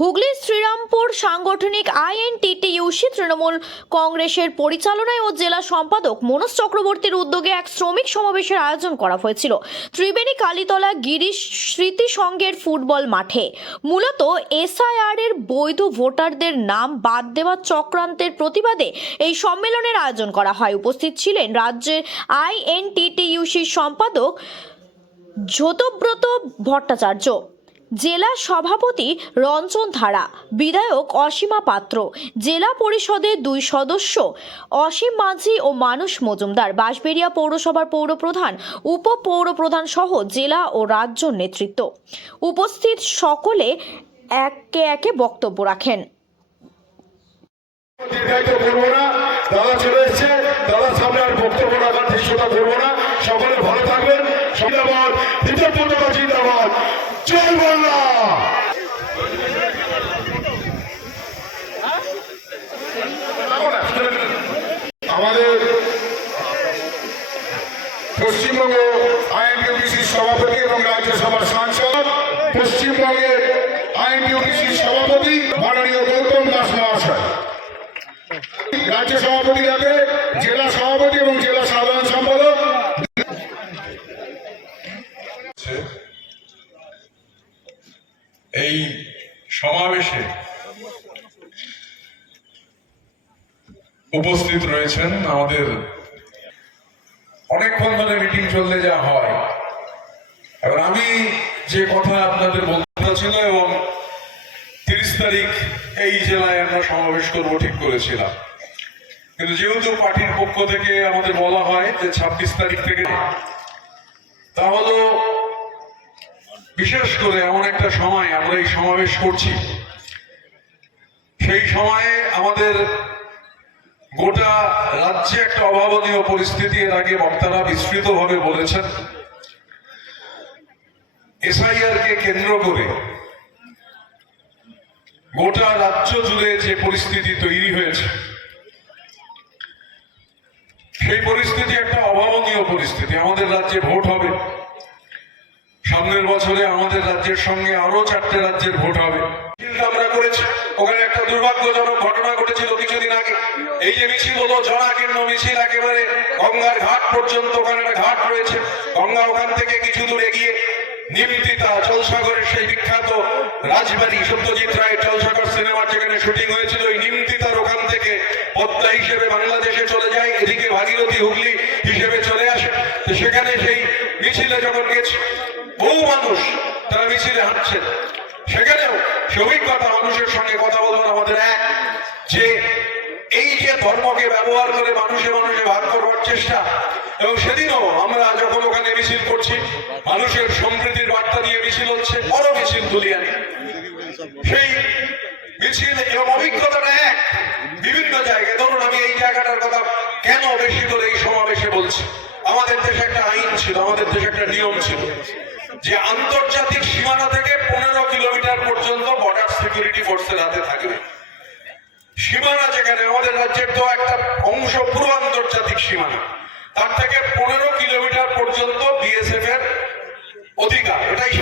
হুগলির শ্রীরামপুর সাংগঠনিক আইএনটিটিইউসি তৃণমূল কংগ্রেসের পরিচালনায় ও জেলা সম্পাদক মনোজ চক্রবর্তীর উদ্যোগে এক শ্রমিক সমাবেশের আয়োজন করা হয়েছিল। ত্রিবেণী কালীতলা গিরিশ স্মৃতি সংঘের ফুটবল মাঠে। মূলত এসআইআর এর বৈধ ভোটারদের নাম বাদ দেওয়া চক্রান্তের প্রতিবাদে এই সম্মেলনের আয়োজন করা হয়। উপস্থিত ছিলেন রাজ্যের আইএনটিটিইউসির সম্পাদক জ্যোতব্রত ভট্টাচার্য। জেলা সভাপতি রঞ্জন ধারা, বিধায়ক অসীমা পাত্র, জেলা পরিষদের দুই সদস্য অসীম মাঝি ও মানুষ মজুমদার, বাঁশবেড়িয়া পৌরসভার পৌরপ্রধান, উপপৌরপ্রধান সহ জেলা ও রাজ্য নেতৃত্ব। উপস্থিত সকলে একে একে বক্তব্য রাখেন। সকলে ভালো থাকবেন। জয় বাংলা আমাদের পশ্চিমবঙ্গ আইএনটিউটিসির সভাপতি এবং রাজ্যসভার সাংসদ, পশ্চিমবঙ্গের আইএনটিউটিসির সভাপতি মাননীয় গৌতম দাস মহাশয়। রাজ্য সভাপতি আগে জেলা সভাপতি এবং জেলা সাধারণ সম্পাদক এই সমাবেশে উপস্থিত রয়েছেন আমাদের অনেকক্ষণ ধরে মিটিং চললে যা হয়। এবার আমি যে কথা আপনাদের বলতে ছিল এবং তিরিশ তারিখ এই জেলায় আমরা সমাবেশ করব ঠিক করেছিলাম। কিন্তু যেহেতু পার্টির পক্ষ থেকে আমাদের বলা হয় যে ছাব্বিশ তারিখ থেকে তা হলো বিশেষ করে এমন একটা সময় আমরা এই সমাবেশ করছি। সেই সময়ে আমাদের গোটা রাজ্যে একটা অভাবনীয় পরিস্থিতি, এর আগে বক্তারা বিস্তৃতভাবে বলেছেন। এসআইআর কে কেন্দ্র করে গোটা রাজ্য জুড়ে যে পরিস্থিতি তৈরি হয়েছে, সেই পরিস্থিতি একটা অভাবনীয় পরিস্থিতি। আমাদের রাজ্যে ভোট হবে সামনের বছরে আমাদের রাজ্যের সঙ্গে আরও চারটে রাজ্যের ভোট হবে। আমরা করেছি। ওখানে একটা দুর্ভাগ্যজনক ঘটনা ঘটেছিল কিছুদিন আগে। এই যে মিছিল হলো জনাকীর্ণ মিছিল একেবারে গঙ্গার ঘাট পর্যন্ত ওখানে একটা ঘাট রয়েছে। গঙ্গা ওখান থেকে কিছু দূর এগিয়ে নিমতিতা জলসাগরের সেই বিখ্যাত রাজবাড়ি সত্যজিৎ রায়ের জলসাগর সিনেমার যেখানে শুটিং হয়েছিল, ওই নিমতিতার ওখান থেকে পদ্মা হিসেবে বাংলাদেশে চলে যায়। এদিকে ভাগীরথী হুগলি হিসেবে চলে আসে। সেখানে সেই মিছিলে যখন গেছে বহু মানুষ তারা মিছিলে হাঁটছেন। সেখানেও সে অভিজ্ঞতা মানুষের সঙ্গে কথা বলবার আমাদের এক। যে এই যে ধর্মকে ব্যবহার করে মানুষে মানুষে ভাগ করবার চেষ্টা, এবং সেদিনও আমরা যখন ওখানে মিছিল করছি, মানুষের সম্প্রীতির বার্তা দিয়ে মিছিল হচ্ছে, বড় মিছিল তুলিয়ানি সেই মিছিল এবং অভিজ্ঞতাটা এক। বিভিন্ন জায়গায়, ধরুন আমি এই জায়গাটার কথা কেন বেশি করে এই সমাবেশে বলছি? আমাদের দেশে একটা আইন ছিল, আমাদের দেশে একটা নিয়ম ছিল। যে আন্তর্জাতিক সীমানা থেকে পনেরো কিলোমিটার পর্যন্ত বর্ডার সিকিউরিটি ফোর্সের হাতে থাকবে। সীমানা যেখানে আমাদের রাজ্যের তো একটা অংশ পুরো আন্তর্জাতিক সীমানা। তার থেকে পনেরো কিলোমিটার পর্যন্ত বিএসএফ এর অধিকার, এটাই